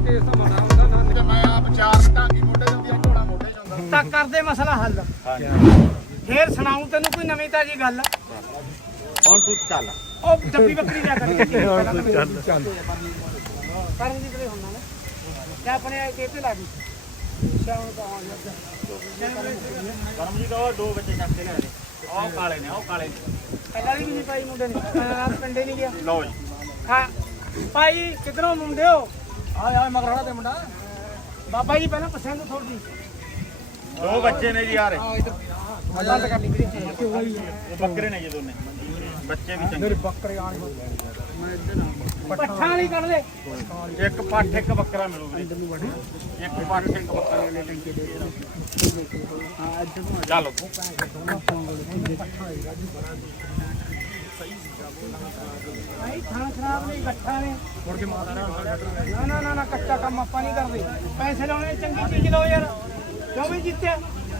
Case ਤਾਂ ਬੜਾ ਹੁੰਦਾ ਨਾ ਤੇ ਮੈਂ ਆਪ 4 ਢਾਂਗੀ ਮੋਢੇ ਹੁੰਦੀ ਆ ਝੋਲਾ ਮੋਢੇ ਚ ਹੁੰਦਾ ਤਾਂ ਕਰਦੇ ਮਸਲਾ ਹੱਲ ਫੇਰ ਸੁਣਾਉਂ ਤੈਨੂੰ ਕੋਈ ਨਵੀਂ ਤਾਜੀ ਗੱਲ ਹੁਣ ਤੂੰ ਚੱਲ ਉਹ ਡੱਬੀ ਬੱਕਰੀ ਲਿਆ ਕਰ ਚੱਲ ਕਰਨ ਦੀ ਕਿਹੜੇ ਹੁੰਦਾ ਨਾ ਤੇ ਆਪਣੇ ਕੇ ਤੇ ਲਾ ਦੀ ਸ਼ਾਮ ਨੂੰ ਆਉਣ ਲੱਗਾ ਕਰਮਜੀਤ ਉਹ 2 ਬੱਚੇ ਚੱਕ ਕੇ ਲਿਆ ਦੇ ਉਹ ਕਾਲੇ ਨੇ ਪਹਿਲਾਂ ਵੀ ਨਹੀਂ ਪਾਈ ਮੁੰਡੇ ਨੇ ਪਿੰਡੇ ਨਹੀਂ ਗਿਆ ਲਓ ਜੀ ਹਾਂ ਭਾਈ ਕਿਧਰੋਂ ਮੁੰਡੇ ਹੋ ਆ ਮਗਰਾੜਾ ਤੇ ਮੁੰਡਾ ਬਾਬਾ ਜੀ ਪਹਿਲਾਂ ਪਸੰਦ ਥੋੜੀ 2 ਬੱਚੇ ਨੇ ਜੀ ਯਾਰ ਬੰਦ ਕਰ ਲਈ ਵੀਰੇ ਇਹ ਬੱਕਰੇ ਨੇ ਜੀ ਦੋਨੇ ਬੱਚੇ ਵੀ ਚੰਗੇ ਬੱਕਰੇ ਆਣ ਪੱਠਾ ਨਹੀਂ ਕੱਢ ਲੈ ਇੱਕ ਪੱਠ ਇੱਕ ਬੱਕਰਾ ਮਿਲੂ ਵੀਰੇ ਇੱਕ ਪੱਠ ਇੱਕ ਬੱਕਰਾ ਚੱਲ ਭਾਈ ਥਾਂ ਖਰਾਬ ਨਹੀਂ ਇਕੱਠਾ ਨੇ ਮੁੜ ਕੇ ਮਾਤਾ ਨਾ ਕੱਚਾ ਕੰਮ ਆਪਾਂ ਨਹੀਂ ਕਰਦੇ ਪੈਸੇ ਲਾਉਣੇ ਚੰਗੀ ਚੀਜ਼ ਲਓ ਯਾਰ ਕਿਉਂ ਵੀ ਜਿੱਤਿਆ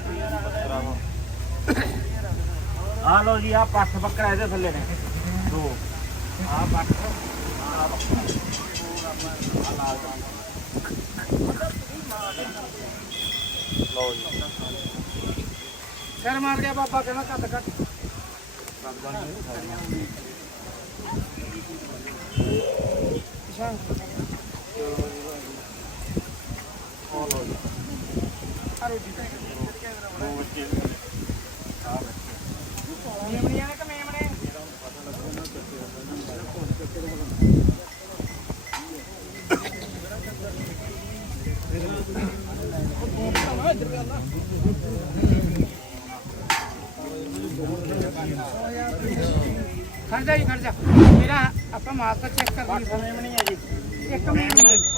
ਆ ਲਓ ਜੀ ਆ ਪੱਠ ਬੱਕਰਾ ਇਹਦੇ ਥੱਲੇ ਨੇ 2 ਆ ਪੱਠ ਆ ਲਓ ਜੀ ਸਿਰ ਮਾਰ ਗਿਆ ਬਾਬਾ ਕਹਿੰਦਾ ਕੱਟ ਖਰਚਾ ਮੇਰਾ ਆਪਾਂ ਮਾਸਟਰ ਚੈੱਕ ਕਰ ਲਈ ਮੇਮ ਨਹੀਂ ਹੈ ਜੀ ਇੱਕ ਮਿੰਟ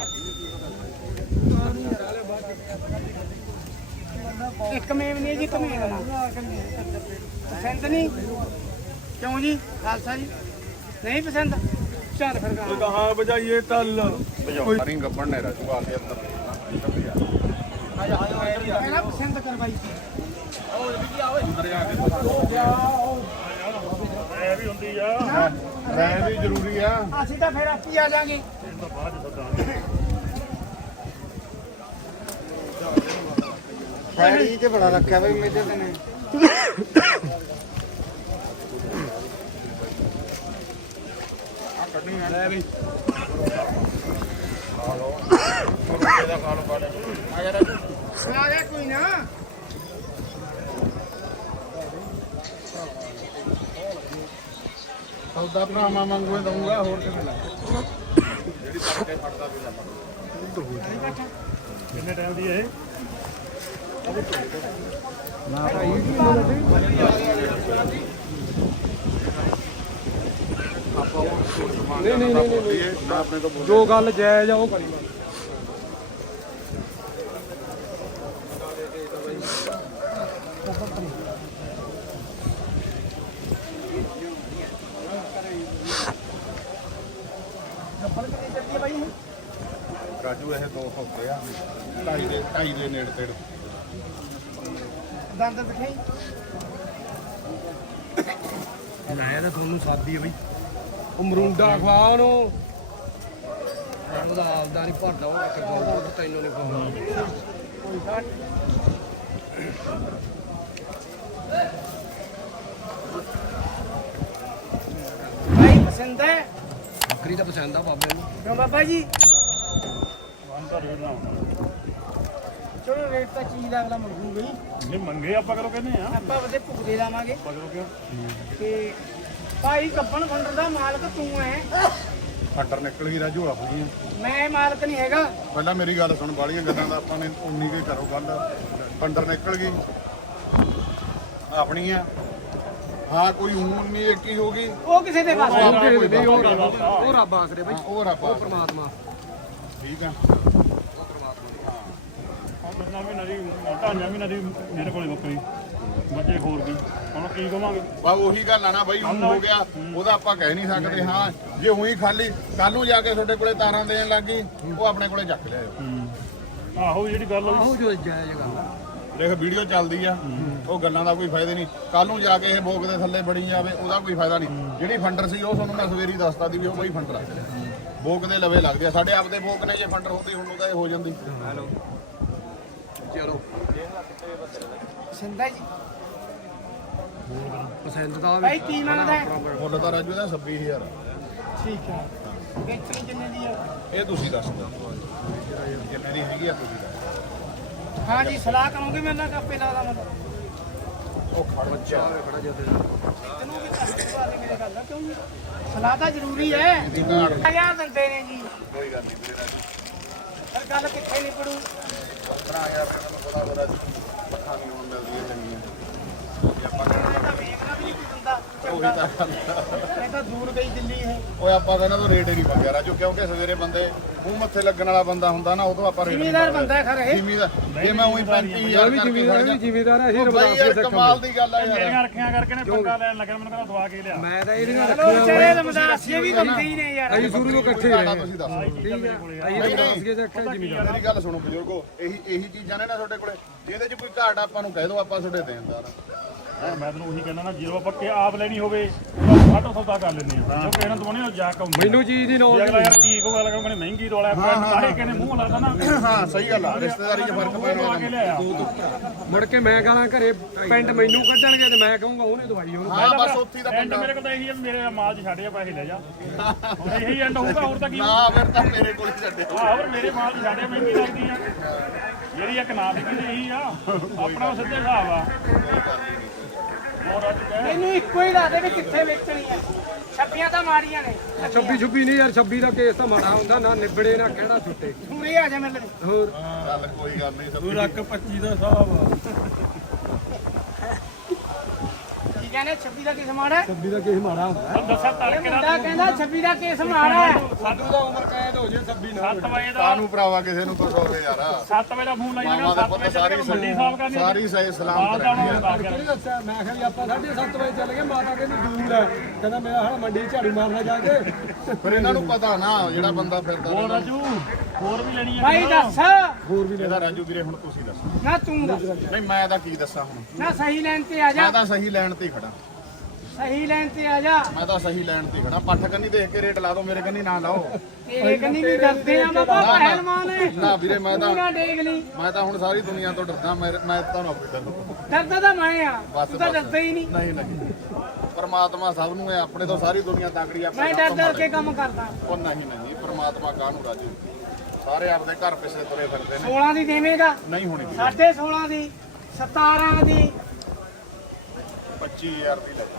ਇੱਕ ਮੇਮ ਨਹੀਂ ਜੀ ਕਮੇਂ ਦਾ ਪਸੰਦ ਨਹੀਂ ਕਿਉਂ ਜੀ ਖਾਲਸਾ ਜੀ ਨਹੀਂ ਪਸੰਦ ਚੱਲ ਫਿਰ ਕਹਾਂ ਬਜਾਈਏ ਤਲ ਰਿੰਗ ਗੱਬਣ ਨੇ ਰਾਜੂ ਆ ਕੇ ਅੰਦਰ ਪਹਿਲਾਂ ਪਸੰਦ ਕਰਵਾਈ ਅੰਦਰ ਜਾ ਕੇ ਵੀ ਹੁੰਦੀ ਆ ਰਹਿ ਵੀ ਜ਼ਰੂਰੀ ਆ ਅਸੀਂ ਤਾਂ ਫਿਰ ਆਪੀ ਆ ਜਾਾਂਗੇ ਫੈੜੀ ਤੇ ਬੜਾ ਰੱਖਿਆ ਬਈ ਮੇਜੇ ਤੇ ਨੇ ਆ ਕੱਢੀ ਆ ਵੀ ਆ ਲੋ ਇਹਦਾ ਖਾ ਲੋ ਬਾੜੇ ਆ ਯਾਰ ਆ ਗਿਆ ਕੋਈ ਨਾ ਸੌਦਾ ਭਰਾਵਾਂ ਵਾਂਗੂ ਦਊਂਗਾ ਹੋਰ ਕਿਵੇਂ ਲਾ ਜਿਹੜੀ ਤੜਕੇ ਫੜਦਾ ਵੀ ਲਾ ਕਿੰਨੇ ਟਾਈਮ ਦੀ ਇਹ ਨਾ ਭਾਈ ਨਹੀਂ ਆਪਣੇ ਤੋਂ ਜੋ ਗੱਲ ਜਾਇਜ਼ ਆ ਉਹ ਕਰੀ ਰਾਜੂ ਇਹ 200 ਰੁਪਏ ਆ 2.5 ਦੇ ਨੇੜੇ ਤੇੜ ਦੰਦ ਦਿਖਾਈ ਲਾਇਆ ਤਾਂ ਤੁਹਾਨੂੰ ਸਾਦੀ ਹੈ ਬਈ ਉਹ ਮਰੂੰਡਾ ਖਵਾ ਉਹਨੂੰ ਉਹਦਾ ਆਪਦਾ ਨਹੀਂ ਭਰਦਾ ਉਹ ਇੱਕ ਤੈਨੂੰ ਨਹੀਂ ਖਵਾਉਣਾ ਭਾਈ ਪਸੰਦ ਹੈ ਬੱਕਰੀ ਤਾਂ ਪਸੰਦ ਆ ਬਾਬੇ ਨੂੰ ਕਿਉਂ ਬਾਬਾ ਜੀ ਚਲੋ ਰੇਟ ਤਾਂ ਚੀਜ਼ ਦਾ ਅਗਲਾ ਮੰਗੂ ਗਈ ਜੇ ਮੰਗੇ ਆਪਾਂ ਕਰੋ ਕਹਿੰਦੇ ਆ ਆਪਾਂ ਵਧੇ ਭੁਗਦੇ ਲਾਵਾਂਗੇ ਕਰੋ ਕਿਉਂ ਤੇ ਭਾਈ ਕੱਪਣ ਫੰਡਰ ਦਾ ਮਾਲਕ ਤੂੰ ਐ ਫੱਟਰ ਨਿਕਲ ਗਈ ਰਾਜੂ ਆਪਣੀ ਮੈਂ ਮਾਲਕ ਨਹੀਂ ਹੈਗਾ ਪਹਿਲਾਂ ਮੇਰੀ ਗੱਲ ਸੁਣ ਬਾਲੀਆਂ ਗੱਲਾਂ ਦਾ ਆਪਾਂ ਨੇ 19 ਦੇ ਕਰੋ ਗੱਲ ਫੰਡਰ ਨਿਕਲ ਗਈ ਆਪਣੀ ਆ ਹਾਂ ਕੋਈ 19 21 ਹੋ ਗਈ ਉਹ ਕਿਸੇ ਦੇ ਪਾਸ ਉਹ ਰੱਬ ਆਸਰੇ ਬਈ ਉਹ ਰੱਬ ਉਹ ਪ੍ਰਮਾਤਮਾ ਠੀਕ ਆ ਢਾਈਆਂ ਮਹੀਨਾ ਦੀ ਮੇਰੇ ਕੋਲੇ ਬੱਕਰੀ ਬੱਚੇ ਹੋਰ ਵੀ ਹੁਣ ਕੀ ਕਵਾਂਗੇ ਬਾ ਉਹੀ ਗੱਲ ਆ ਨਾ ਬਾਈ ਹੁਣ ਹੋ ਗਿਆ ਉਹਦਾ ਆਪਾਂ ਕਹਿ ਨਹੀਂ ਸਕਦੇ ਹਾਂ ਜੇ ਉਹੀ ਖਾਲੀ ਕੱਲ ਨੂੰ ਜਾ ਕੇ ਤੁਹਾਡੇ ਕੋਲੇ ਤਾਰਾਂ ਦੇਣ ਲੱਗੀ ਉਹ ਆਪਣੇ ਕੋਲੇ ਚੱਕ ਲਿਆਓ ਆਹੋ ਜਿਹੜੀ ਗੱਲ ਹੋਈ ਉਹ ਜੋ ਜਾਇਜ਼ ਗੱਲ ਦੇਖ ਵੀਡੀਓ ਚੱਲਦੀ ਆ ਉਹ ਗੱਲਾਂ ਦਾ ਕੋਈ ਫਾਇਦਾ ਨਹੀਂ ਕੱਲ ਨੂੰ ਜਾ ਕੇ ਇਹ ਭੋਗ ਦੇ ਥੱਲੇ ਬੜੀ ਜਾਵੇ ਉਹਦਾ ਕੋਈ ਫਾਇਦਾ ਨਹੀਂ ਜਿਹੜੀ ਫੰਡਰ ਸੀ ਉਹ ਤੁਹਾਨੂੰ ਮੈਂ ਸਵੇਰੀ ਦੱਸਤਾ ਦੀ ਵੀ ਉਹ ਬਾਈ ਫੰਡਰ ਆ ਭੋਗ ਦੇ ਲਵੇ ਲੱਗਦੇ ਆ ਸਾਡੇ ਆਪਦੇ ਭੋਗ ਨੇ ਜੇ ਫੰਡਰ ਹੁੰਦੀ ਹੁਣ ਨੂੰ ਤਾਂ ਇਹ ਹੋ ਜਾਂਦੀ ਹੈਲੋ ਚਲੋ ਸਿੰਦਾ ਜੀ ਪਸੰਦ ਤਾਂ ਭਾਈ ਕੀ ਮੰਗਦਾ ਹੈ? ਮੁੱਲ ਤਾਂ ਰਾਜੂ ਦਾ 26000 ਠੀਕ ਹੈ ਵੇਚਣੀ ਕਿੰਨੇ ਦੀ ਆ ਇਹ ਤੁਸੀਂ ਦੱਸ ਦਿਓ ਜਿੰਨੇ ਦੀ ਹੈਗੀ ਆ ਤੁਸੀਂ ਦੱਸ ਹਾਂ ਜੀ ਸਲਾਹ ਕਰੋਗੇ ਮੇਰੇ ਨਾਲ ਕੱਪੇ ਲਾ ਲਾ ਮਤਲਬ ਉਹ ਖਰਚਾ ਤੈਨੂੰ ਵੀ ਘੱਟ ਪਵਾ ਦੇ ਮੇਰੇ ਗੱਲ ਕਿਉਂ ਜੀ ਸਲਾਹ ਤਾਂ ਜ਼ਰੂਰੀ ਹੈ ਹਜ਼ਾਰ ਦਿੰਦੇ ਨੇ ਜੀ ਕੋਈ ਗੱਲ ਨਹੀਂ ਵੀਰੇ ਰਾਜੂ ਪਰ ਗੱਲ ਕਿੱਥੇ ਨਹੀਂ ਪੜੂ 15000 ਰੁਪਏ ਤੁਹਾਨੂੰ ਪਤਾ ਹੋ ਰਾਜੂ ਪੱਖਾ ਨਹੀਂ ਹੁਣ ਮਿਲਦੀ ਹੈ ਚੰਗੀਆਂ ਜੇ ਆਪਾਂ ਮੈਂ ਤਾਂ ਵੇਖਣਾ ਵੀ ਨਹੀਂ ਕੋਈ ਦਿੰਦਾ ਉਹੀ ਤਾਂ ਗੱਲ ਆ। ਮੈਂ ਤਾਂ ਦੂਰ ਗਈ ਦਿੱਲੀ ਹੈ ਓਏ ਆਪਾਂ ਕਹਿੰਦਾ ਤੂੰ ਰੇਟ ਹੀ ਨਹੀਂ ਮੰਗਿਆ ਰਾਜੂ ਕਿਉਂਕਿ ਸਵੇਰੇ ਬੰਦੇ ਮੂੰਹ ਮੱਥੇ ਲੱਗਣ ਵਾਲਾ ਬੰਦਾ ਹੁੰਦਾ ਨਾ ਉਦੋਂ ਆਪਾਂ ਰੇਟ ਜ਼ਿਮੀਦਾਰ ਬੰਦਾ ਖਰ ਇਹ ਜ਼ਿਮੀਦਾਰ ਜੇ ਮੈਂ ਉਹੀ 35000 ਵੀ ਜ਼ਿਮੀਦਾਰ ਹੈ ਇਹ ਬਾਈ ਯਾਰ ਕਮਾਲ ਦੀ ਗੱਲ ਆ ਯਾਰ ਮੇਰੀਆਂ ਰੱਖੀਆਂ ਕਰਕੇ ਨੇ ਪੰਗਾ ਲੈਣ ਲੱਗਿਆ ਮੈਨੂੰ ਕਹਿੰਦਾ ਦਵਾ ਕੇ ਲਿਆ ਮੈਂ ਤਾਂ ਇਹਦੀਆਂ ਚਲੋ ਵਿਚਾਰੇ ਰਮਦਾਸੀਏ ਵੀ ਬੰਦੇ ਹੀ ਨੇ ਯਾਰ ਅਸੀਂ ਸ਼ੁਰੂ ਤੋਂ ਇਕੱਠੇ ਰਹੇ ਤੁਸੀਂ ਦੱਸੋ ਠੀਕ ਹੈ ਅਸੀਂ ਤਾਂ ਦੱਸ ਕੇ ਰੱਖਿਆ ਜ਼ਿਮੀਦਾਰ ਮੇਰੀ ਗੱਲ ਸੁਣੋ ਬਜ਼ੁਰਗੋ ਇਹੀ ਚੀਜ਼ਾਂ ਨੇ ਨਾ ਤੁਹਾਡੇ ਕੋਲੇ ਜਿਹਦੇ 'ਚ ਕੋਈ ਘਾਟ ਆਪਾਂ ਨੂੰ ਕਹਿ ਦਿਓ ਆਪਾਂ ਤੁਹਾਡੇ ਦੇਣਦਾਰ ਮੈਂ ਤੈਨੂੰ ਉਹੀ ਕਹਿੰਦਾ ਨਾ ਜਦੋਂ ਆਪਾਂ ਕਿ ਆਪ ਲੈਣੀ ਹੋਵੇ ਉਹ ਸਾਡਾ ਸੌਦਾ ਕਰ ਲੈਂਦੇ ਆ ਕਿਉਂਕਿ ਇਹਨਾਂ ਤੋਂ ਨਹੀਂ ਜਾ ਕੇ ਮੈਨੂੰ ਚੀਜ਼ ਦੀ ਜੇ ਅਗਲਾ ਯਾਰ ਕੀ ਕੋ ਗੱਲ ਕਹਿੰਦੇ ਮਹਿੰਗੀ ਰੋਲਾ ਸਾਰੇ ਕਹਿੰਦੇ ਮੂੰਹ ਲਾਦਾ ਨਾ ਹਾਂ ਸਹੀ ਗੱਲ ਆ ਰਿਸ਼ਤੇਦਾਰੀ 'ਚ ਫਰਕ ਪੈਣਾ ਦਵਾ ਕੇ ਲਿਆ ਮੁੜ ਕੇ ਮੈਂ ਗਾਲਾਂ ਘਰੇ ਪਿੰਡ ਮੈਨੂੰ ਕੱਢਣਗੇ ਤੇ ਮੈਂ ਕਹੂੰਗਾ ਉਹਨੇ ਦਵਾਈ ਉਹਨੂੰ ਹਾਂ ਬਸ ਉੱਥੇ ਦਾ ਐਂਡ ਮੇਰੇ ਕੋਲ ਤਾਂ ਇਹੀ ਹੈ ਵੀ ਮੇਰੇ ਮਾਲ 'ਚ ਛੱਡ ਜਾ ਪੈਸੇ ਲੈ ਜਾ ਹੁਣ ਇਹੀ ਐਂਡ ਹੋਊਗਾ ਹੋਰ ਤਾਂ ਕੀ ਨਾ ਫਿਰ ਤਾਂ ਮੇਰੇ ਕੋਲ ਹੀ ਛੱਡਿਓ ਆਹ ਹੋਰ ਮੇਰੇ ਮਾਲ 'ਚ ਛੱਡ ਜਾ ਮਹਿੰਗੀ ਲੱਗਦੀ ਆ ਜਿਹੜੀ ਇੱਕ ਨਾ ਦੀ ਇਹੀ ਆ ਆਪਣਾ ਸਿੱਧੇ ਹਿਸਾਬ ਆ ਹੋਰ ਅੱਜ ਕਹਿ ਮੈਨੂੰ ਇੱਕੋ ਹੀ ਦੱਸ ਦੇ ਵੀ ਕਿੱਥੇ ਵੇਚਣੀ ਹੈ ਛੱਪੀਆਂ ਤਾਂ ਮਾੜੀਆਂ ਨੇ 26 ਨਹੀਂ ਯਾਰ 26 ਦਾ ਕੇਸ ਤਾਂ ਮਾੜਾ ਹੁੰਦਾ ਨਾ ਨਿਬੜੇ ਨਾ ਕਿਹੜਾ ਛੁੱਟੇ ਪੂਰੇ ਆ ਜਾ ਮੇਰੇ ਲਈ ਹੋਰ ਚੱਲ ਕੋਈ ਗੱਲ ਨਹੀਂ ਸਭ ਰੱਖ 25 ਦਾ ਹਿਸਾਬ ਕੀ ਕਹਿੰਦੇ 26 ਦਾ ਕਿਸ ਮਾੜਾ ਹੈ 26 ਦਾ ਕੇਸ ਮਾੜਾ ਹੁੰਦਾ ਹੁਣ ਦੱਸਾਂ ਇਹ ਤੜਕੇ ਮੁੰਡਾ ਕਹਿੰਦਾ 26 ਦਾ ਕੇਸ ਮਾੜਾ ਹੈ ਸਾਡੂ ਦਾ ਉਮਰ ਕੈਦ ਹੋ ਜੇ 26 ਨਾਲ 7 ਵਜੇ ਦਾ ਕਾਨੂੰ ਭਰਾਵਾ ਕਿਸੇ ਨੂੰ ਕੁਝ ਹੋਵੇ ਯਾਰ 7 ਵਜੇ ਦਾ ਫੋਨ ਲਾਈ ਮਾਮਾ ਜਾਣਾ ਦੇ 7 ਪੁੱਤ ਵਜੇ ਸਾਰੀ ਤੱਕ ਮੰਡੀ ਸਾਫ ਕਰਨੀ ਸਾਰੀ ਸਹੀ ਸਲਾਮ ਬਾਹਰ ਜਾਣਾ ਕਰਾਂਗੇ ਹੁੰਦਾ ਕਿਹਨੇ ਦੱਸਿਆ ਮੈਂ ਕਿਹਾ ਵੀ ਆਪਾਂ 7:30 ਵਜੇ ਚੱਲ ਗਏ ਮਾਤਾ ਕਹਿੰਦੀ ਦੂਰ ਹੈ ਕਹਿੰਦਾ ਮੈਂ ਹਣ ਮੰਡੀ ਝਾੜੂ ਮਾਰਨਾ ਜਾ ਕੇ ਪਰ ਇਹਨਾਂ ਨੂੰ ਪਤਾ ਨਾ ਜਿਹੜਾ ਬੰਦਾ ਫਿਰਦਾ ਹੋਰ ਰਹਿੰਦਾ। ਰਾਜੂ ਹੋਰ ਵੀ ਲੈਣੀ ਹੈ ਭਾਈ ਦੱਸ ਹੋਰ ਵੀ ਇਹਦਾ ਰਾਜੂ ਵੀਰੇ ਹੁਣ ਤੁਸੀਂ ਦੱਸੋ ਨਾ ਤੂੰ ਦੱਸ ਨਹੀਂ ਮੈਂ ਤਾਂ ਕੀ ਦੱਸਾਂ ਹੁਣ ਨਾ ਸਹੀ ਲਾਈਨ ਤੇ ਆ ਜਾ ਮੈਂ ਤਾਂ ਸਹੀ ਲੈਣ ਤੇ ਹੀ ਖੜਾ ਸਹੀ ਲਾਈਨ ਤੇ ਆ ਜਾ ਮੈਂ ਤਾਂ ਸਹੀ ਲੈਣ ਤੇ ਹੀ ਖੜਾ ਪੱਠ ਕੰਨੀ ਦੇਖ ਕੇ ਰੇਟ ਲਾ ਦਿਓ ਮੇਰੇ ਕੰਨੀ ਨਾ ਲਾਓ ਤੇਰੇ ਕੰਨੀ ਵੀ ਡਰਦੇ ਆ ਬਾਬਾ ਪਹਿਲਵਾਨ ਹੈ ਨਾ ਵੀਰੇ ਮੈਂ ਤੂੰ ਤਾਂ ਨਾ ਡੇਗ ਲਈ ਮੈਂ ਤਾਂ ਹੁਣ ਸਾਰੀ ਦੁਨੀਆ ਤੋਂ ਡਰਦਾ ਮੈਂ ਤੁਹਾਨੂੰ ਆਪੇ ਡਰਦਾ ਡਰਦਾ ਤਾਂ ਮੈਂ ਆ ਬਸ ਤੂੰ ਤਾਂ ਬਸ। ਡਰਦਾ ਹੀ ਨਹੀਂ ਨਹੀਂ ਨਹੀਂ ਪਰਮਾਤਮਾ ਸਭ ਨੂੰ ਹੈ ਆਪਣੇ ਤੋਂ ਸਾਰੀ ਦੁਨੀਆ ਤਾਕੜੀ ਮੈਂ ਆਪਣੇ ਡਰ ਡਰ ਕੇ ਕੰਮ ਕਰਦਾ ਉਹ ਨਹੀਂ ਨਹੀਂ ਪਰਮਾਤਮਾ ਕਾਹਨੂੰ ਰਾਜੂ ਸਾਰੇ ਆਪਦੇ ਘਰ ਪਿੱਛੇ ਤੁਰੇ ਫਿਰਦੇ ਨੇ 16 ਦੀ ਦੇਵੇਂਗਾ ਨਹੀਂ ਹੋਣੀ ਵੀਰੇ। 16.5 ਦੀ 17 ਦੀ 25000 ਦੀ ਲੈ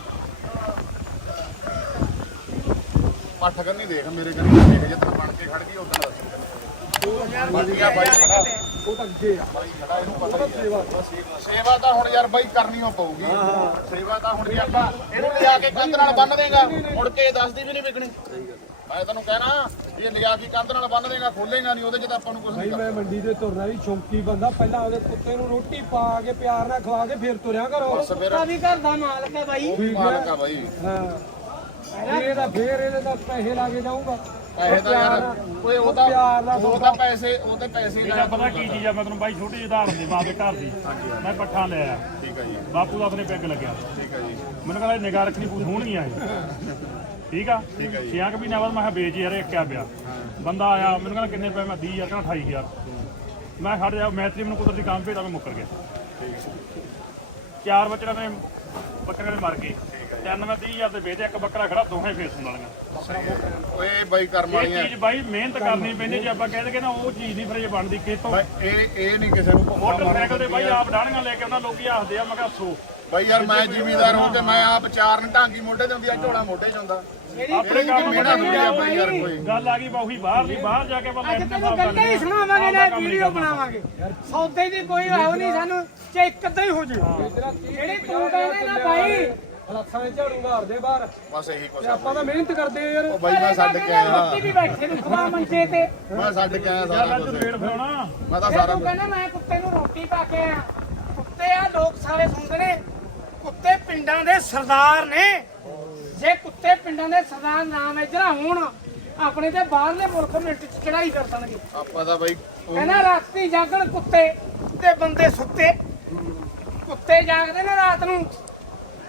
ਪੱਠ ਕੰਨੀ ਦੇਖ ਮੇਰੇ ਕੰਨੀ ਦੇਖ ਜੇ ਤੂੰ ਬਣ ਕੇ ਖੜ ਗਈ ਉਦੋਂ ਦੱਸ ਵਧੀਆ ਬਾਈ ਖੜਾ ਉਹ ਤਾਂ ਅੱਗੇ ਆ ਬਾਈ ਖੜਾ ਇਹਨੂੰ ਪਤਾ ਹੀ ਹੈ ਸੇਵਾ ਤਾਂ ਹੁਣ ਯਾਰ ਬਾਈ ਕਰਨੀ ਓ ਪਊਗੀ ਸੇਵਾ ਤਾਂ ਹੁਣ ਵੀ ਆਪਾਂ ਇਹਨੂੰ ਲਿਆ ਕੇ ਕੰਧ ਨਾਲ ਬੰਨ ਦੇਗਾ ਮੁੜ ਕੇ ਦੱਸਦੀ ਵੀ ਨਹੀਂ ਵਿਕਣੀ ਮੈਂ ਤੈਨੂੰ ਕਹਿਣਾ ਇਹ ਲਿਆ ਕੇ ਕੰਧ ਨਾਲ ਬੰਨ ਦੇਗਾ ਖੋਲੇਗਾ ਨਹੀਂ ਉਹਦੇ ਚ ਤਾਂ ਆਪਾਂ ਨੂੰ ਕੁਝ ਭਾਈ ਨਹੀਂ ਮੈਂ ਮੰਡੀ ਤੇ ਤੁਰਨਾ ਵੀ ਸ਼ੌਂਕੀ ਬੰਦਾ ਪਹਿਲਾਂ ਉਹਦੇ ਕੁੱਤੇ ਨੂੰ ਰੋਟੀ ਪਾ ਕੇ ਪਿਆਰ ਨਾਲ ਖਵਾ ਕੇ ਫਿਰ ਤੁਰਿਆ ਕਰੋ ਕੁੱਤਾ ਵੀ ਘਰ ਦਾ ਮਾਲਕ ਹੈ ਬਾਈ ਕਰਨਾ ਮਾਲਕ ਆ ਬਾਈ ਹਾਂ ਇਹਦਾ ਫੇਰ ਇਹਦੇ ਦਾ ਪੈਸੇ ਲਾ ਕੇ ਜਾਊਗਾ ਪੈਸੇ ਤਾਂ ਯਾਰ ਓਏ ਉਹ ਤਾਂ ਪੈਸੇ ਉਹ ਤੇ ਪੈਸੇ ਹੀ ਇਹਦਾ ਪਤਾ ਕੀ ਚੀਜ਼ ਆ ਮੈਂ ਤੈਨੂੰ ਬਾਈ ਛੋਟੀ ਜਿਹੀ ਉਦਾਹਰਨ ਦੇ ਬਾਪ ਦੇ ਘਰ ਦੀ ਮੈਂ ਪੱਠਾ ਲਿਆ ਠੀਕ ਹੈ ਜੀ ਬਾਪੂ ਦਾ ਆਪਣੇ ਪੈਗ ਲੱਗਿਆ ਠੀਕ ਹੈ ਜੀ ਮੈਨੂੰ ਕਹਿੰਦਾ ਨਿਗਾਹ ਰੱਖਣੀ ਪੂਰੀ ਹੋਣਗੀਆਂ ਇਹ ਠੀਕ ਆ ਠੀਕ ਹੈ ਜੀ 6 ਮਹੀਨਿਆਂ ਬਾਅਦ ਮੈਂ ਕਿਹਾ ਵੇਚ ਯਾਰ ਇੱਕ ਆ ਪਿਆ ਬੰਦਾ ਆਇਆ ਮੈਨੂੰ ਕਹਿੰਦਾ ਕਿੰਨੇ ਪਏ ਮੈਂ 20000 ਕਹਿੰਦਾ 28000 ਮੈਂ ਖੜ ਜਾ ਮੈਤਰੀ ਮੈਨੂੰ ਕੁਦਰਤੀ ਕੰਮ ਭੇਜਦਾ ਮੈਂ ਮੁੱਕਰ ਗਿਆ 4 ਬੱਚਿਆਂ ਨੇ ਬੱਕਰੇ ਨੇ ਮਰ ਗਏ 3 ਮੈਂ 20000 ਤੇ ਵੇਚ ਇੱਕ ਬੱਕਰਾ ਖੜਾ ਦੋਹੇ ਫੇਸ ਵਾਲੀਆਂ ਸਹੀ ਹੈ ਓਏ ਬਾਈ ਕਰਮ ਇਹ ਵਾਲੀਆਂ ਚੀਜ਼ ਬਾਈ ਮਿਹਨਤ ਕਰਨੀ ਪੈਂਦੀ ਜੇ ਆਪਾਂ ਕਹਿੰਦੇ ਕਿ ਨਾ ਉਹ ਚੀਜ਼ ਨਹੀਂ ਫਿਰ ਇਹ ਬਣਦੀ ਕਿਤੋਂ ਬਾਈ ਇਹ ਨਹੀਂ ਕਿਸੇ ਨੂੰ ਭੁੱਖਾ ਮੋਟਰਸਾਈਕਲ ਤੇ ਮਾਰਨਾ ਬਾਈ ਆਪ ਡਾਣੀਆਂ ਲੈ ਕੇ ਉਹਨਾਂ ਲੋਕੀ ਹੱਸਦੇ ਆ ਮੈਂ ਕਿਹਾ ਸੋ ਬਾਈ ਯਾਰ ਮੈਂ ਜ਼ਿਮੀਦਾਰ ਹਾਂ ਤੇ ਮੈਂ ਆਪ ਚਾਰਨ ਢਾਂਗੀ ਮੋਢੇ ਤੇ ਹੁੰਦੀ ਆ ਝੋਲਾ ਮੋਢੇ ਚ ਹੁੰਦਾ ਆਪਣੇ ਕੰਮ ਮੇਰਾ ਦੁਨੀਆ ਬਾਈ ਯਾਰ ਕੋਈ ਗੱਲ ਆ ਗਈ ਬਾਹੀ ਬਾਹਰ ਦੀ ਬਾਹਰ ਜਾ ਕੇ ਆਪਾਂ ਅੱਜ ਲੈਣ ਤੈਨੂੰ ਗੱਲਾਂ ਹੀ ਸੁਣਾਵਾਂਗੇ ਨਾ ਵੀਡੀਓ ਬਣਾਵਾਂਗੇ ਸੌਦੇ ਦੀ ਕੋਈ ਆਉ ਨਹੀਂ ਸਾਨੂੰ ਜੇ ਇੱਕ ਅੱਧਾ ਹੀ ਹੋ ਜੇ ਜਿਹੜੀ ਤੂੰ ਕਹਿੰਦੇ ਨਾ ਭਾਈ ਹਲਾਸਾਂ ਦੇ ਝਾੜੂ ਮਾਰਦੇ ਬਾਹਰ ਬਸ ਇਹੀ ਕੁਛ ਤੇ ਆ ਆਪਾਂ ਤਾਂ ਮਿਹਨਤ ਕਰਦੇ ਆ ਯਾਰ ਉਹ ਬਾਈ ਮੈਂ ਛੱਡ ਕੇ ਆਇਆ ਰੋਟੀ ਵੀ ਬੈਠੇ ਨੂੰ ਖਵਾ ਮੰਚੇ ਤੇ ਮੈਂ ਛੱਡ ਕੇ ਆਇਆ ਸਾਰਾ ਤੂੰ ਕੁਝ ਰੇਡ ਫੜਾਉਣਾ ਮੈਂ ਤਾਂ ਫਿਰ ਸਾਰਾ ਤੂੰ ਕਹਿੰਦਾ ਮੈਂ ਕੁੱਤੇ ਨੂੰ ਰੋਟੀ ਪਾ ਕੇ ਆਇਆ ਕੁੱਤੇ ਆ ਲੋਕ ਸਾਰੇ ਸੁਣਦੇ ਨੇ ਕੁੱਤੇ ਪਿੰਡਾਂ ਦੇ ਸਰਦਾਰ ਨੇ ਜੇ ਕੁੱਤੇ ਪਿੰਡਾਂ ਦੇ ਸਰਦਾਰ ਨਾ ਮੇਜਰਾ ਹੋਣ ਆਪਣੇ ਤੇ ਬਾਹਰਲੇ ਮੁਲਕ ਮਿੰਟ ਚ ਚੜਾਈ ਕਰ ਦੇਣਗੇ ਆਪਾਂ ਤਾਂ ਬਾਈ ਕਹਿੰਦਾ ਰਾਤੀ ਜਾਗਣ ਕੁੱਤੇ ਤੇ ਬੰਦੇ ਸੁੱਤੇ ਕੁੱਤੇ ਜਾਗਦੇ ਨੇ ਰਾਤ ਨੂੰ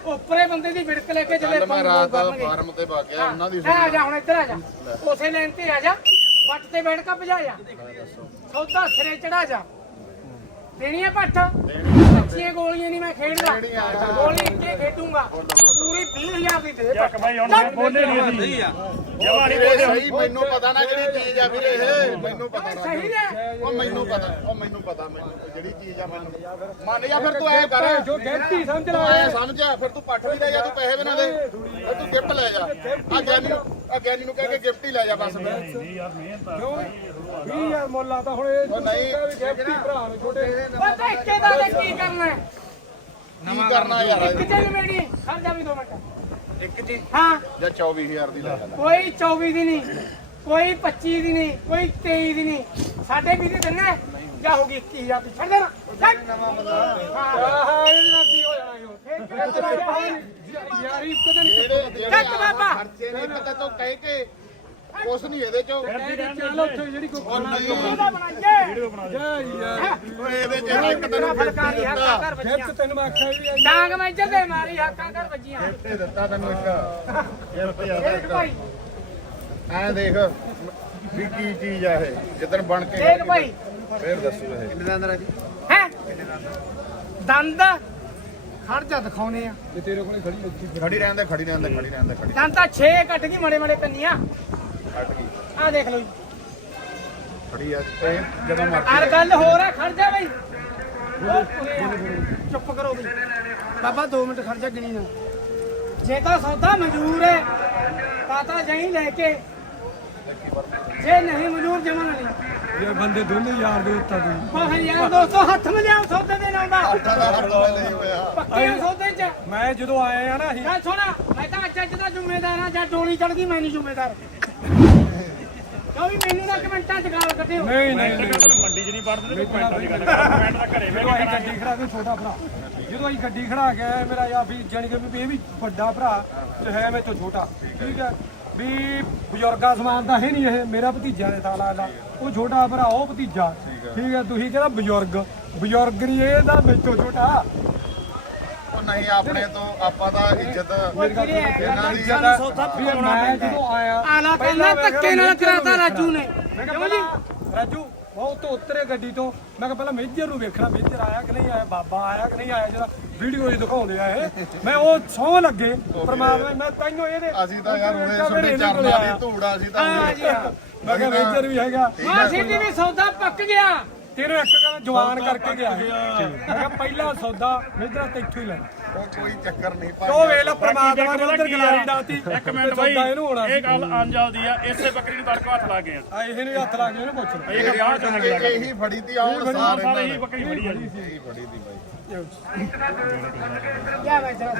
ਉੱਪਰੇ ਬੰਦੇ ਦੀ ਵਿੜਕ ਲੈ ਕੇ ਚਲੇ ਚੱਲ ਮੈਂ ਰਾਤ ਫਾਰਮ ਤੇ ਵਗ ਗਿਆ ਉਹਨਾਂ ਦੀ ਆ ਜਾ ਹੁਣ ਇੱਧਰ ਆ ਜਾ ਉਸੇ ਲਾਈਨ ਤੇ ਆ ਜਾ ਵੱਟ ਤੇ ਬੈਠ ਕੇ ਭਜਾ ਜਾ ਸੌਦਾ ਸਿਰੇ ਚੜਾ ਜਾ ਦੇਣੀ ਹੈ ਪੱਠ ਅੱਛੀਆਂ ਗੋਲੀਆਂ ਨਹੀਂ ਮੈਂ ਖੇਡਦਾ ਗੋਲੀ ਇੱਕੇ ਖੇਡੂੰਗਾ ਪੂਰੀ 20000 ਦੀ ਦੇ ਚੱਕ ਬਾਈ ਹੁਣ ਬੋਲੇ ਨਹੀਂ ਅਸੀਂ ਜਮਾ ਨਹੀਂ ਬੋਲੇ ਸਹੀ ਮੈਨੂੰ ਪਤਾ ਨਾ ਜਿਹੜੀ ਚੀਜ਼ ਆ ਵੀਰੇ ਇਹ ਮੈਨੂੰ ਪਤਾ ਨਾ ਸਹੀ ਨੇ ਉਹ ਮੈਨੂੰ ਪਤਾ ਮੈਨੂੰ ਜਿਹੜੀ ਚੀਜ਼ ਆ ਮੈਨੂੰ ਮੰਨ ਜਾ ਫਿਰ ਤੂੰ ਐ ਕਰ ਜੋ ਗਿਫਟੀ ਸਮਝ ਤੂੰ ਐ ਸਮਝ ਫਿਰ ਤੂੰ ਪੱਠ ਵੀ ਲੈ ਜਾ ਤੂੰ ਪੈਸੇ ਵੀ ਨਾ ਦੇ ਫਿਰ ਤੂੰ ਗਿਫਟ ਲੈ ਜਾ ਆ ਗਿਆਨੀ ਨੂੰ ਕਹਿ ਕੇ ਗਿਫਟ ਹੀ ਲੈ ਜਾ ਬਸ ਫਿਰ ਨਹੀਂ ਯਾਰ ਮਿਹਨਤ ਆ 20000 ਮੁੱਲ ਆ ਤਾਂ ਹੁਣ ਇਹ ਉਹ ਨਹੀਂ ਗਿਫਟੀ ਭਰਾ ਨੂੰ ਛੋਟੇ ਉਹ ਤਾਂ ਇੱਕੇ ਦਾ ਤੇ ਕੀ ਕਰਨਾ ਹੈ ਕੀ ਕਰਨਾ ਯਾਰ ਇੱਕ ਚੱਲ ਮੇੜੀ ਖੜ ਜਾ ਵੀ 2 ਮਿੰਟ ਇੱਕ ਜੀ ਹਾਂ ਜਾਂ 24000 ਦੀ ਲੈ ਜਾ ਕੋਈ 24 ਦੀ ਨਹੀਂ ਕੋਈ 25 ਦੀ ਨਹੀਂ ਕੋਈ 23 ਦੀ ਨਹੀਂ ਸਾਡੇ ਵੀ ਦੀ ਦਿੰਨਾ ਜਾਂ ਹੋਗੀ 21000 ਦੀ ਛੱਡ ਦੇਣਾ ਛੱਡ ਹਾਂ ਆਹ ਇਹਦੇ ਨਾਲ ਕੀ ਹੋ ਜਾਣਾ ਇਹੋ ਫੇਰ ਕਿਹੜਾ ਚਲਾ ਗਿਆ ਯਾਰੀ ਕਦੇ ਨਹੀਂ ਚੱਕ ਬਾਬਾ। ਖਰਚੇ ਨਹੀਂ ਪਤਾ ਤੂੰ ਕਹਿ ਕੇ ਕੁਛ ਨਹੀਂ ਇਹਦੇ ਚੋਂ ਚੱਲ ਉੱਥੇ ਜਿਹੜੀ ਕੋਈ ਉਹ ਨਹੀਂ ਉਹਦਾ ਬਣਾਈਏ ਵੀਡੀਓ ਬਣਾ ਦੇ ਯਾਰ ਓਏ ਇਹਦੇ ਚ ਇੱਕ ਤੈਨੂੰ ਫਲਕਾਰੀ ਹੱਥਾਂ ਕਰ ਗਿਫਟ ਵੱਜੀਆਂ ਤੈਨੂੰ ਮੈਂ ਆਖਿਆ ਵੀ ਆਈ ਡਾਂਗ ਮੈਂ ਇੱਧਰ ਤੇ ਮਾਰੀ ਹੱਥਾਂ ਕਰ ਵੱਜੀਆਂ ਗਿਫਟ ਦਿੱਤਾ ਤੈਨੂੰ ਇੱਕ ਦੇਖ ਭਾਈ ਐ ਦੇਖ ਵੀ ਕੀ ਚੀਜ਼ ਆ ਇਹ ਜਿੱਦਣ ਬਣ ਕੇ ਦੇਖ ਭਾਈ ਫੇਰ ਦੱਸੂ ਇਹ ਹੈ ਦੰਦ ਖੜ ਜਾ ਦਿਖਾਉਨੇ ਆ ਤੇ ਤੇਰੇ ਕੋਲੇ ਖੜੀ ਇੱਥੇ ਖੜੀ ਰਹਿੰਦੇ ਦੰਦ ਤਾਂ 6 ਕੱਟ ਗਈ ਮੜੇ ਮੜੇ ਕੰਨੀਆਂ ਕੱਟ ਗਈ ਆ ਦੇਖ ਲਓ ਜੀ ਖੜੀ ਆ ਤੇ ਜਦੋਂ ਮਰਜ਼ੀ ਹਰ ਗੱਲ ਹੋਰ ਆ ਖੜ ਜਾ ਬਈ ਉਹ ਕੁੜੇ ਆ। ਚੁੱਪ ਕਰੋ ਬਈ ਬਾਬਾ 2 ਮਿੰਟ ਖੜ ਜਾ ਗਿਣੀ ਨਾ ਜੇ ਤਾਂ ਸੌਦਾ ਮਨਜ਼ੂਰ ਹੈ ਤਾਂ ਜਹੀਂ ਲੈ ਕੇ ਜੇ ਨਹੀਂ ਮਨਜ਼ੂਰ ਜਮਾ ਨਾ ਨਹੀਂ ਯਾਰ ਬੰਦੇ ਦੋਨੇ ਯਾਰ ਦੇ ਉੱਤਾ ਤੂੰ ਉਹ ਯਾਰ ਦੋਸਤੋ ਹੱਥ ਮਿਲਿਆ ਸੌਦੇ ਦੇ ਲਾਉਂਦਾ ਆਟਾ ਦਾ ਹੱਥ ਨਾਲ ਲਈ ਹੋਇਆ ਪੱਕੇ ਸੌਦੇ ਚ ਮੈਂ ਜਦੋਂ ਆਏ ਆ ਨਾ ਅਸੀਂ ਗੱਲ ਸੁਣਾ ਮੈਂ ਤਾਂ ਅੱਜ ਦਾ ਜ਼ਿੰਮੇਦਾਰ ਆ ਜਾਂ ਡੋਲੀ ਚੜ ਗਈ ਮੈਂ ਨਹੀਂ ਜ਼ਿੰਮੇਦਾਰ ਕਿਉਂ ਵੀ ਮੈਨੂੰ ਨਾ ਕਮੈਂਟਾਂ 'ਚ ਗਾਲ ਕੱਢਿਓ ਨਹੀਂ ਨਹੀਂ ਤੈਨੂੰ ਮੰਡੀ 'ਚ ਨਹੀਂ ਪੜਦੇ ਤੇ ਪੁਆਇੰਟਾਂ ਦੀ ਗੱਲ ਕਰ ਪੁਆਇੰਟ ਤਾਂ ਘਰੇ ਜਦੋਂ ਅਸੀਂ ਗੱਡੀ ਖੜਾ ਕੇ ਛੋਟਾ ਭਰਾ ਜਦੋਂ ਅਸੀਂ ਗੱਡੀ ਖੜਾ ਕੇ ਆਏ ਮੇਰਾ ਯਾਰ ਵੀ ਜਾਣੀ ਕਿ ਵੀ ਇਹ ਵੀ ਵੱਡਾ ਭਰਾ ਤੇ ਹੈ ਮੇਰੇ ਤੋਂ ਛੋਟਾ ਠੀਕ ਹੈ ਵੀ ਬਜ਼ੁਰਗਾ ਸਮਾਨ ਤਾਂ ਹੈ ਨਹੀਂ ਇਹ ਮੇਰਾ ਭਤੀਜਾ ਨੇ ਸਾਲਾ ਦਾ ਉਹ ਛੋਟਾ ਭਰਾ ਉਹ ਭਤੀਜਾ ਠੀਕ ਹੈ ਤੁਸੀਂ ਕਹਿੰਦਾ ਬਜ਼ੁਰਗ ਨਹੀਂ ਇਹ ਤਾਂ ਮੇਰੇ ਤੋਂ ਛੋਟਾ ਉਹ ਨਹੀਂ ਆਪਣੇ ਤੋਂ ਆਪਾਂ ਦਾ ਇੱਜ਼ਤ ਇਹਨਾਂ ਦੀ ਜਿਆਦਾ ਵੀ ਮੈਂ ਜਦੋਂ ਆਇਆ ਆਲਾ ਕਹਿੰਦਾ ਧੱਕੇ ਨਾਲ ਕਰਾਤਾ ਰਾਜੂ ਨੇ ਮੈਂ ਕਿਹਾ ਪਹਿਲਾਂ ਰਾਜੂ ਬਹੁਤ ਤੋਂ ਉਤਰੇ ਗੱਡੀ ਤੋਂ ਮੈਂ ਕਿਹਾ ਪਹਿਲਾਂ ਮੇਜਰ ਨੂੰ ਵੇਖਣਾ ਮੇਜਰ ਆਇਆ ਕਿ ਨਹੀਂ ਆਇਆ ਬਾਬਾ ਆਇਆ ਕਿ ਨਹੀਂ ਆਇਆ ਜਿਹੜਾ ਵੀਡੀਓ 'ਚ ਦਿਖਾਉਂਦੇ ਆ ਇਹ ਮੈਂ ਉਹ ਸੌਂ ਲੱਗੇ ਪਰਮਾਤਮਾ ਮੈਂ ਤਾਈਓ ਇਹਦੇ ਅਸੀਂ ਤਾਂ ਯਾਰ ਉਹਨੇ ਛੋਟੇ ਚਰਨਾਂ ਦੀ ਧੂੜਾ ਅਸੀਂ ਤਾਂ ਮੈਂ ਕਿਹਾ ਮੇਜਰ ਵੀ ਹੈਗਾ ਮਾਂ ਸਿੱਧੀ ਵੀ ਸੌਦਾ ਪੱਕ ਗਿਆ ਤੇਰੇ ਇੱਕ ਗੱਲ ਜਵਾਨ ਕਰਕੇ ਗਿਆ ਇਹ। ਮੈਂ ਕਿਹਾ ਪਹਿਲਾ ਸੌਦਾ ਮੇਜਰ ਤੇ ਇੱਥੋਂ ਹੀ ਲੈਣਾ ਉਹ ਕੋਈ ਚੱਕਰ ਨਹੀਂ ਉਹ ਵੇਖ ਲਾ ਪਰਮਾਤਮਾ ਨੇ ਉਧਰ ਗਲਾਰੀ ਡਾਤੀ ਇੱਕ ਮਿੰਟ ਬਾਈ ਇਹਨੂੰ ਹੋਣਾ ਇਹ ਗੱਲ ਅੰਜਾਲਦੀ ਆ ਇਸੇ ਬੱਕਰੀ ਨੂੰ ਤੜਕਾ ਹੱਥ ਲਾ ਗਏ ਆ ਆ ਇਹਨੂੰ ਹੱਥ ਲਾ ਕੇ ਇਹਨੂੰ ਪੁੱਛ ਇਹ ਕਿ ਬਾਹਰ ਚੋਂ ਗਿਆ ਇਹੀ ਫੜੀ ਤੀ ਆਉਣ ਸਾਰੇ ਸਾਰੇ ਹੀ ਬੱਕਰੀ ਫੜੀ ਆ ਜੀ ਇਹੀ ਫੜੀ ਤੀ ਬਾਈ ਕਿਆ ਮੈਂ ਜਰਾ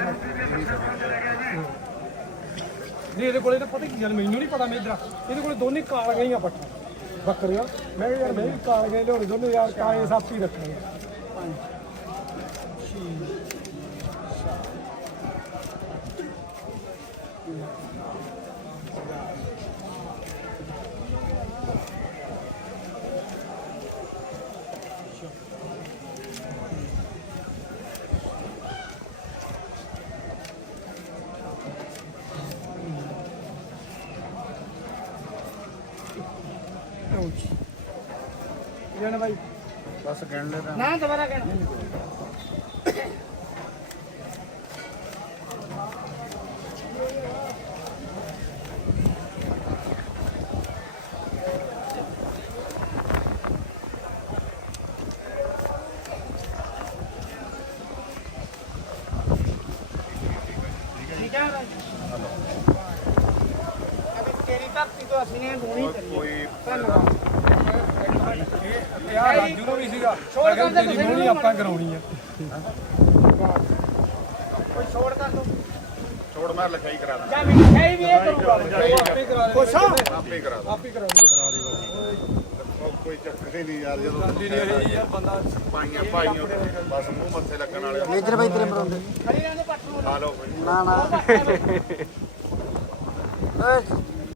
ਨਹੀਂ ਇਹਦੇ ਕੋਲੇ ਤਾਂ ਪਤਾ ਕੀ ਗੱਲ ਮੈਨੂੰ ਨਹੀਂ ਪਤਾ ਮੇਜਰ ਇਹਦੇ ਕੋਲੇ ਦੋਨੇ ਕਾਲ ਗਈਆਂ ਪੱਠਾ ਬੱਕਰੀਆਂ ਮੈਂ ਕਿਹਾ ਯਾਰ ਮੈਂ ਵੀ ਕਾਲ ਗਏ ਲਿਆਉਣੇ ਦੋਨੇ ਯਾਰ ਕਾਲੇ ਸਾਪੀ ਰੱਖਣੇ ਜਣ ਭਾਈ ਬਸ ਗਿਣ ਲੈ ਤਾਂ ਨਾ ਦੁਬਾਰਾ ਕਹਿਣਾ ਠੀਕ ਹੈ ਭਾਈ ਅਭੀ ਤੇਰੀ ਧਰਤੀ ਤੋਂ ਅਸੀਂ ਨੇ ਢੂਣੀ ਕਰੀ ਕੋਈ ਧੰਨਵਾਦ ਯਾਰ ਰਾਜੂ ਨੂੰ ਵੀ ਸੀਗਾ ਛੋੜ ਕਰ ਦੇ ਤੇਰੀ ਤੁਸੀਂ ਮੋਹਣੀ ਆਪਾਂ ਕਰਾਉਣੀ ਆ ਕੋਈ ਛੋੜ ਕਰ ਦੋ ਛੋੜ ਮੈਂ ਲਿਖਾਈ ਕਰਾ ਦਾਂ ਜਾਂ ਮੈਨੂੰ ਕਹੀ ਵੀ ਇਹ ਕਰੂਗਾ ਆਪੇ ਕਰਾ ਦੇ ਖੁਸ਼ ਹੋ ਆਪੇ ਕਰਾ ਦਾਂ ਆਪੇ ਕਰਾਉਂਗਾ ਉਹ ਕੋਈ ਚੱਕਰ ਹੀ ਨਹੀਂ ਯਾਰ ਜਦੋਂ ਜੀ ਇਹ ਯਾਰ ਬੰਦਾ ਪਾਈਆਂ ਬਸ ਮੂੰਹ ਮੱਥੇ ਲੱਗਣ ਵਾਲੇ ਮੇਜਰ ਬਾਈ ਤੇਰੇ ਮਰਾਉਂਦੇ ਖੜੀ ਰਹਿੰਦੇ ਪੱਟ ਨੂੰ ਖਾ ਲਓ ਕੋਈ ਨਾ ਨਾ ਓਏ